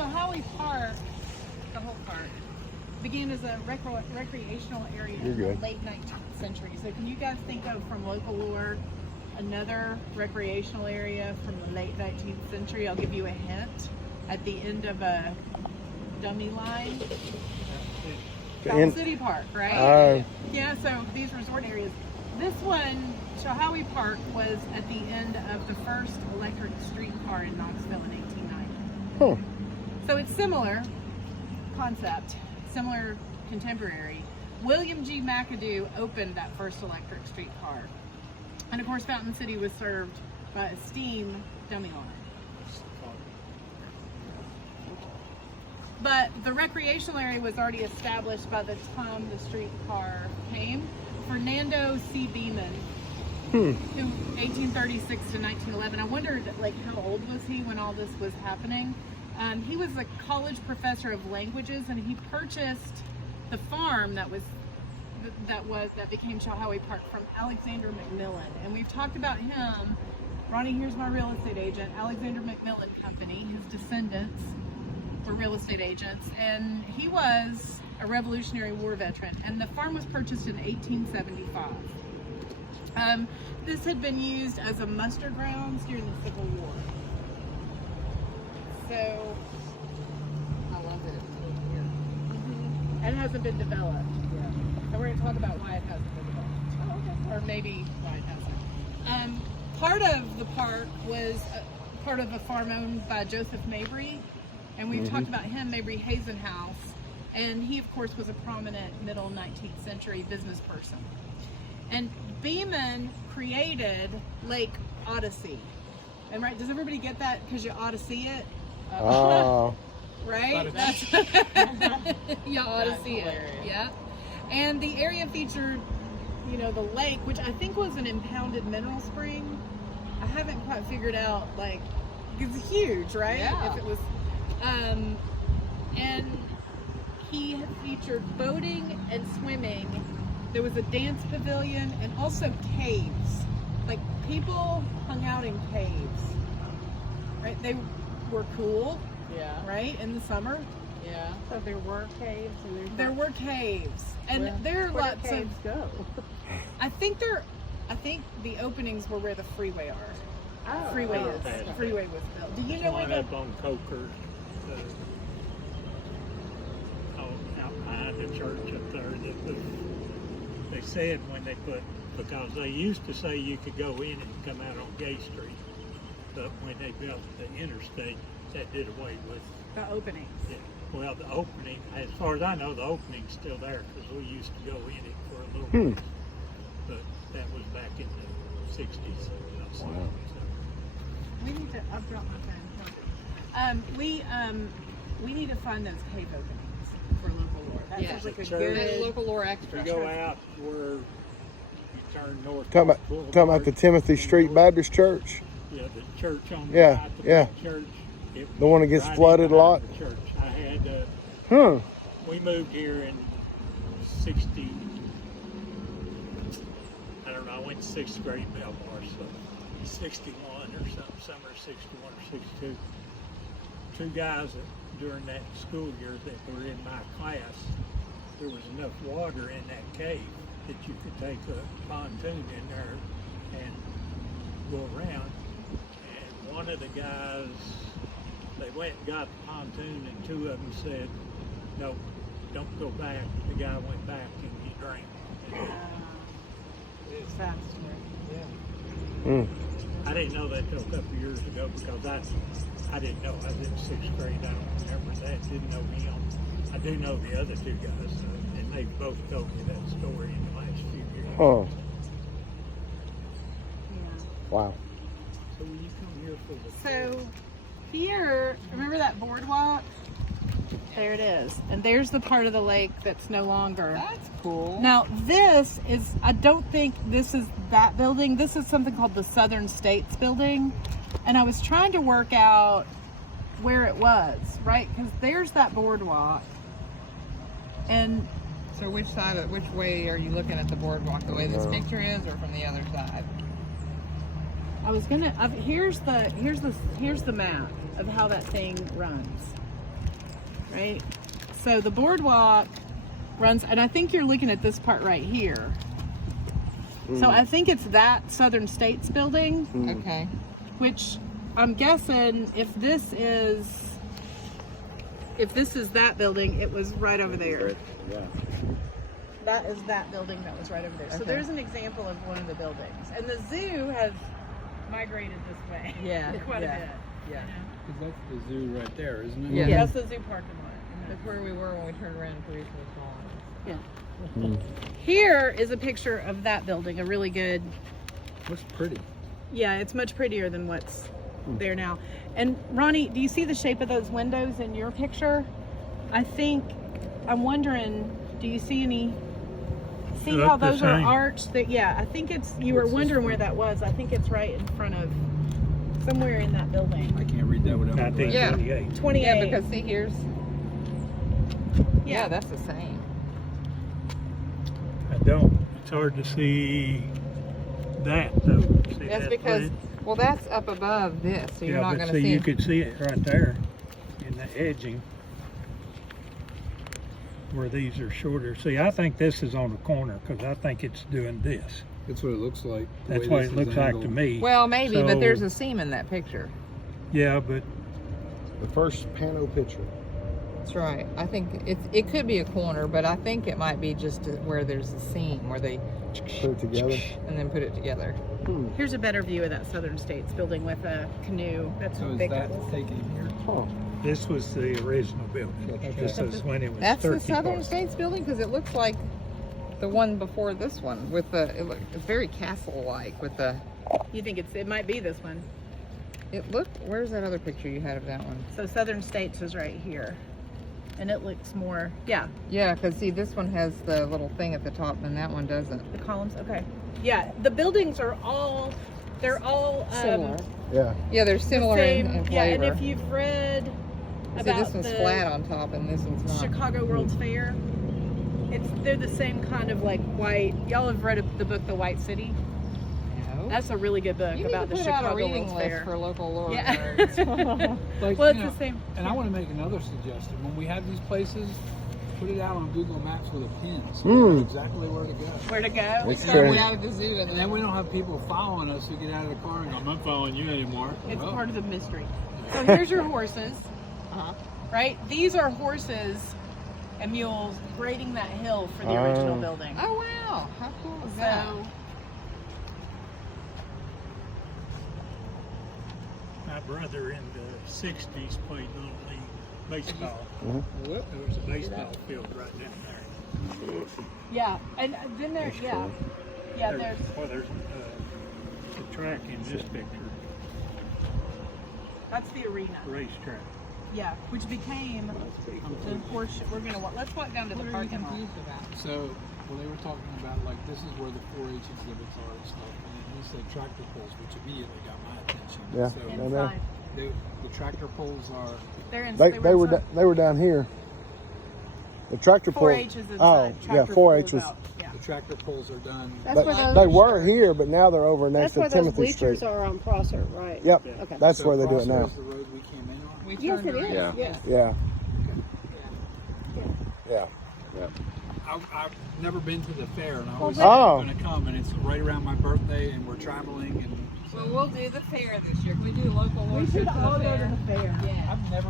Chilhowee Park, the whole park, began as a recreational area in the late 19th century. So can you guys think of, from local lore, another recreational area from the late 19th century? I'll give you a hint. At the end of a dummy line. Fountain City Park, right? Yeah, so these resort areas. This one, Chilhowee Park, was at the end of the first electric streetcar in Knoxville in 1890. So it's similar concept, similar contemporary. William G. McAdoo opened that first electric streetcar. And of course, Fountain City was served by a steam dummy line. But the recreational area was already established by the time the streetcar came. Fernando C. Beeman, who 1836 to 1911. I wondered, like, how old was he when all this was happening? He was a college professor of languages, and he purchased the farm that became Chilhowee Park from Alexander McMillan. And we've talked about him. Ronnie, here's my real estate agent, Alexander McMillan Company. His descendants were real estate agents, and he was a Revolutionary War veteran, and the farm was purchased in 1875. This had been used as a muster grounds during the Civil War. So I love it. Yeah. It hasn't been developed. Yeah. And we're going to talk about why it hasn't been developed. Oh, okay. Or maybe why it hasn't. Part of the park was part of a farm owned by Joseph Mabry. And we've talked about him, Mabry Hazen House, and he, of course, was a prominent middle 19th century business person. And Beeman created Lake Odyssey. And right, does everybody get that? Because you ought to see it. Right? You ought to see it. Yeah. And the area featured, you know, the lake, which I think was an impounded mineral spring. I haven't quite figured out, like, it's huge, right? Yeah. If it was. And he featured boating and swimming. There was a dance pavilion and also caves. Like, people hung out in caves, right? They were cool, right, in the summer. Yeah. So there were caves. And there were caves, and there are lots of caves go. I think the openings were where the freeway are. Oh, Freeway is. okay. The freeway was built. Do you know where One the up on Coker, out behind the church up there. They said when they put, because they used to say you could go in and come out on Gay Street, but when they built the interstate, that did away with the openings? it. Well, the opening, as far as I know, the opening's still there because we used to go in it for a little bit, but that was back in the 60s. So. We need to. I've dropped my phone. We need to find those cave openings for local lore. That sounds like a Church. good Local lore extra. You go out where you turn north. Talking about the Timothy Street Baptist Church. Yeah, the church on the Yeah, right, yeah. church. The one that gets right flooded a lot. the church. I had. Huh. We moved here in 60. I don't know. I went to 6th grade in Belmar, so 61 or something, summer 61 or 62. Two guys during that school year that were in my class, there was enough water in that cave that you could take a pontoon in there and go around. And one of the guys, they went and got the pontoon, and two of them said, "No, don't go back." The guy went back and he drank. It's fast. I didn't know that till a couple of years ago because I didn't know. I was in 6th grade. I don't remember that. Didn't know him. I do know the other two guys, and they both told me that story in the last few years. Oh, Yeah. wow. So when you come here for the So here, remember that boardwalk? There it is. And there's the part of the lake that's no longer. That's cool. Now this is, I don't think this is that building. This is something called the Southern States Building. And I was trying to work out where it was, right? Because there's that boardwalk. And So which way are you looking at the boardwalk? The way this picture is, or from the other side? I was gonna, here's the map of how that thing runs. right? So the boardwalk runs, and I think you're looking at this part right here. So I think it's that Southern States building, Okay. which I'm guessing if this is that building, it was right over there. Yeah. That is that building that was right over there. So Okay. there's an example of one of the buildings. And the zoo has migrated this way. Yeah, Quite yeah, a bit. yeah. You That's the zoo right there, isn't it? Yeah. know? That's the zoo parking lot. That's where we were when we turned around and police was gone. Here is a picture of that building, a really good, Looks pretty. yeah, it's much prettier than what's there now. And Ronnie, do you see the shape of those windows in your picture? I'm wondering, do you see They how look the those are same. arched? Yeah, I think you were wondering where that was. I think it's right in front of, somewhere in that building. I can't read that without my glasses. 1928. 28. Yeah, because see, here's, Yeah. yeah, that's the same. It's hard to see that though. See That's that because, bridge? well, that's up above this, so you're Yeah, not but going to see, see. you could see it right there in the edging where these are shorter. See, I think this is on the corner because I think it's doing this. That's what it looks like. the That's way what this it is looks like to angled. me. Well, maybe, So- but there's a seam in that picture. Yeah, but The first pano picture. That's right. I think it could be a corner, but I think it might be just where there's a seam where they Put it together. and then put it together. Here's a better view of that Southern States building with a canoe. That's So is big. that taken here? Huh. this was the original building. Okay. This is when it was That's the Turkey Southern Park. States building because it looks like the one before this one with the. It's very castle-like with the. You think it might be this one? It looked. Where's that other picture you had of that one? So Southern States is right here. And it looks more, yeah, Yeah, because see, this one has the little thing at the top, and that one doesn't. the columns, okay. Yeah, the buildings are all, they're all Similar. Yeah. Yeah, they're the similar same. in Yeah, flavor. and if you've read See, about this one's the flat on top, and this one's not. Chicago World's Fair, they're the same kind of like white. Y'all have read the book The White City? No. That's a really good book You about need the to put out a Chicago reading World's list Fair. for local lore Yeah. nerds. Like, Well, you it's know, the same. And I want to make another suggestion. When we have these places, put it out on Google Maps with a pin so we know exactly where to go. Where to go? It's Started true. out at the zoo, And then we don't have people following us who get out of the car and go, I'm not following you anymore. It's Oh. part of the mystery. So here's your horses, Uh-huh. right? These are horses and mules grading that hill for the original Oh. building. Oh wow, how cool is that? So, My brother in the 60s played Little League baseball. Whoop. There was a baseball field right down there. yeah, and then there, yeah, yeah, there's, There's the track in this picture, that's the arena. racetrack. Yeah, which became the horse. We're gonna walk. Let's walk down to the What are you parking lot. confused about? So, well, they were talking about, like, this is where the 4-H exhibits are and stuff. And then he said tractor pulls, which immediately got my attention. Yeah. So, And Inside, the tractor pulls are, they're in. They were down here. The tractor pull. 4-H is inside. Oh, yeah, Tractor 4-H pulls was. out. Yeah. the tractor pulls are done. That's But where they those, were here, but now they're over next that's to where those Timothy bleachers Street. are on Prosser, right? Yep, Okay. that's So where they do it Prosser now. is the road we came in on? We Yes, turned it is. around. Yeah. Yeah, yeah. I've never been to the fair, and I always Oh. said I'm going to come, and it's right around my birthday, and we're traveling, and Well, we'll do the fair this year. Can we do local lore We should trips to all the go to fair? the fair. Yeah. I've never